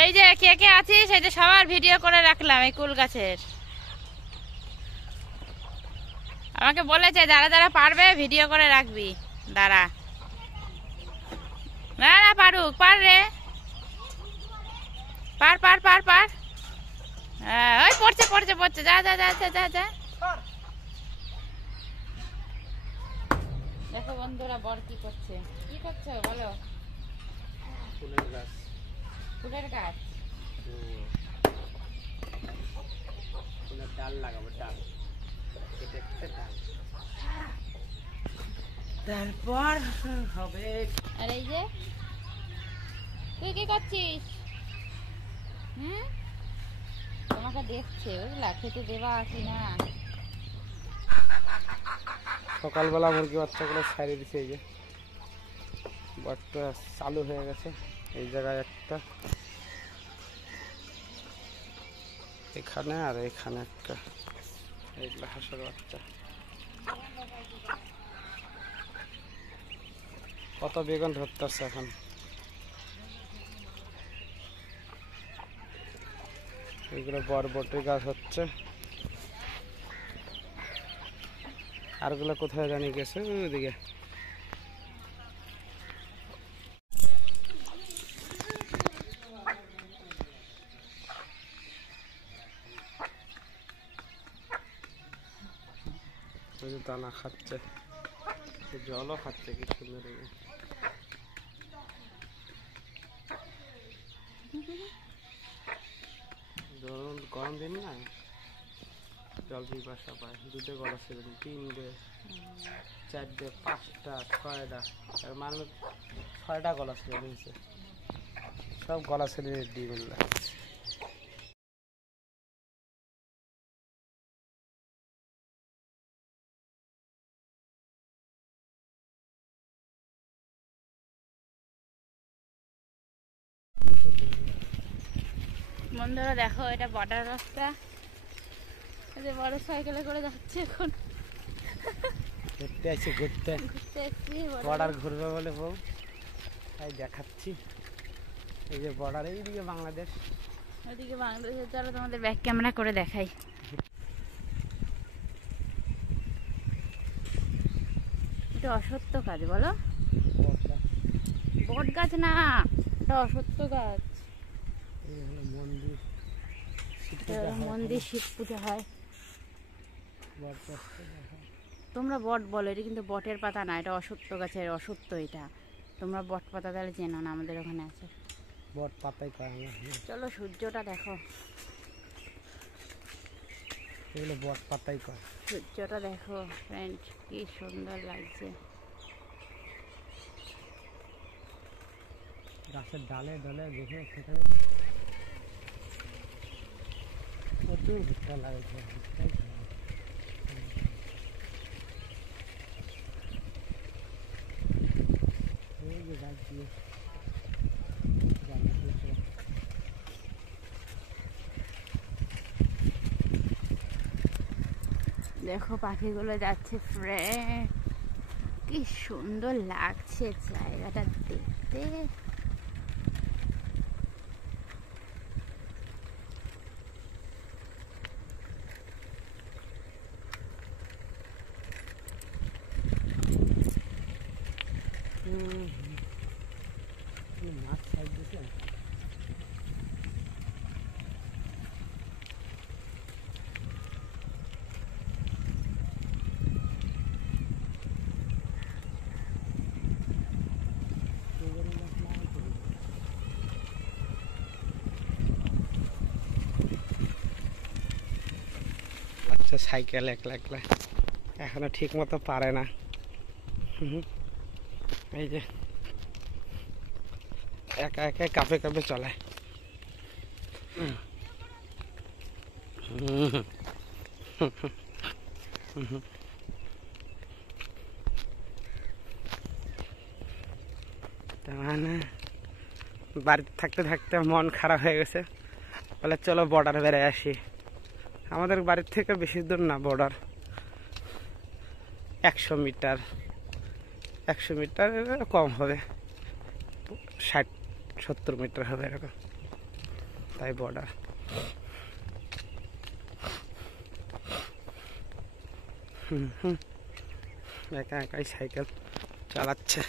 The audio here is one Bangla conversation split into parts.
এই যে কে কে আছিস, এই যে সবার ভিডিও করে রাখলাম এই কুল গাছের। আমাকে বলেছে যারা যারা পারবে ভিডিও করে রাখবি। দাঁড়া, না না পারুক, পার রে, পার পার পার পার। হ্যাঁ ওই পড়ছে পড়ছে পড়ছে, যা যা যা যা যা যা। দেখো বন্ধুরা বর কি করছে। কি করছো বলো? ফুলের গাছ। ফুলের গাছ, ফুলের ডাল লাগাবো, ডাল কেটে কেটে ডাল, তারপর হবে। আর এই যে তুই কি করছিস? তোমাকে দেখছে, বুঝলা, খেতে দেবা কি না। সকালবেলা মুরগি বাচ্চাগুলো ছাড়িয়ে দিছে। এই যে বটটা চালু হয়ে গেছে। এই জায়গায় একটা, এখানে আর এখানে একটা, এইগুলো হাঁসের বাচ্চা। কত বেগুন ধরতেছে এখন। এগুলো বরবটির গাছ হচ্ছে। আরগুলো কোথায় জানি গেছে, ওইদিকে। দানা খাচ্ছে, জলও খাচ্ছে, কি সুন্দর। গরম দিন না, জল পিপাসা পায়। দুটো গলা ছিল, তিনটে চারটে পাঁচটা ছয়টা, মানুষ 6টা গলা ছিল নিয়েছে, সব গলা ছেলে দিয়ে মিলল। বন্ধুরা দেখো, এটা বর্ডার রাস্তা। এই যে বড় সাইকেলে করে যাচ্ছে এখন। ঘুরতে আসছি, ঘুরতে বর্ডার ঘুরবে বলে বউ, তাই দেখাচ্ছি। এই যে বর্ডার, এইদিকে বাংলাদেশ, ওইদিকে বাংলাদেশে। চলো তোমাদের ব্যাক ক্যামেরা করে দেখাই। এটা অসত্য কাজ বলো, বট গাছ না, এটা অসত্য গাছ। মন্দির শিব পূজা হয়। তোমরা বট বলো, এটা কিন্তু বটের পাতা না, এটা অসত্য গাছের অসত্য। এটা তোমরা বট পাতা তাহলে চেনো না, আমাদের ওখানে আছে বট পাতাই পায়। চলো সূর্যটা দেখো, এগুলো বট পাতাই কয়। সূর্যটা দেখো ফ্রেন্ড, কি সুন্দর লাগছে। গাছের ডালে ডালে দেখে সেখানে প্রচুর ভুট্টা লাগছে। এই যে গাছ দিয়ে দেখো পাখিগুলো যাচ্ছে ফ্রেন্ড, কি সুন্দর লাগছে জায়গাটা দেখতে। মাছ সাইড দিছে। বাচ্চা সাইকেল একলা একলা এখনো ঠিক মতো পারে না। এই যে একা একা কাঁপে কাঁপে চলে। মানে বাড়িতে থাকতে থাকতে মন খারাপ হয়ে গেছে, বলে চলো বর্ডার বেড়ে আসি। আমাদের বাড়ির থেকে বেশি দূর না বর্ডার, 100 মিটার, 100 মিটার কম হবে, 60-70 মিটার হবে এরকম। তাই বর্ডার। একা একাই সাইকেল চালাচ্ছে।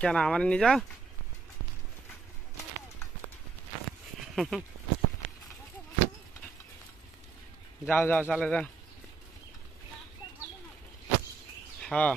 কেন আমার নিয়ে যা। যাও যাও চলে যাও। হ্যাঁ